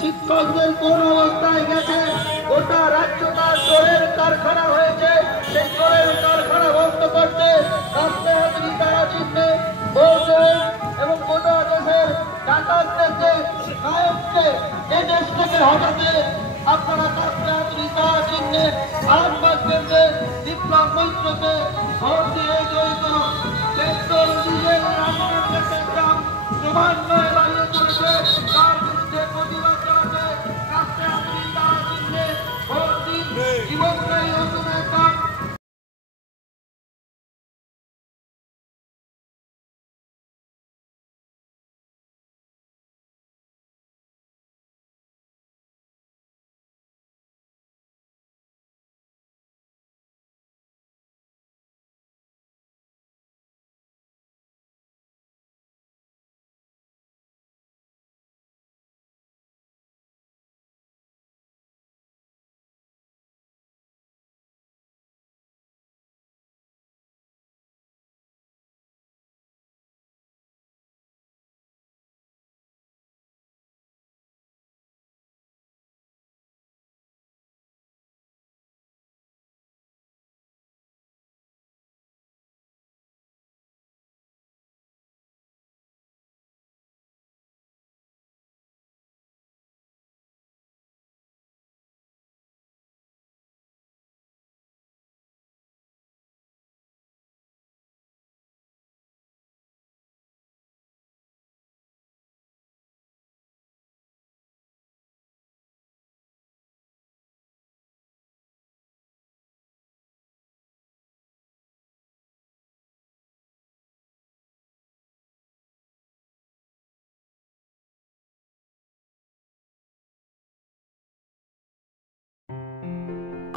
শিক্ষকদের কোন অবস্থায় গেছে। গোটা রাজ্যটা চোরের কারখানা হয়েছে। সেই চোরের কারখানা বন্ধ করতে কাস্তে হাতুড়ি তারা চিহ্নে এবং গোটা দেশের ডাকাতদেরকে নায়ককে এ দেশ থেকে হটাতে আপনারা কাস্তে হাতুড়ি তারা চিহ্নে আরামবাগ কেন্দ্রে বিপ্লব মৈত্রকে ভোট দিয়ে জয়ী করুন। পেট্রোল ডিজেল রান্নার দাম ক্রমান্বয়ে বাড়িয়ে চলেছে। তার বিরুদ্ধে প্রতিবাদ জানাতে কাস্তে হাতুড়ি তারা চিহ্নে ভোট দিন। জীবনদায়ী ওষুধের দাম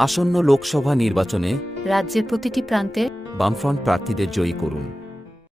আসন্ন লোকসভা নির্বাচনে রাজ্যের প্রতিটি প্রান্তে বামফ্রন্ট প্রার্থীদের জয়ী করুন।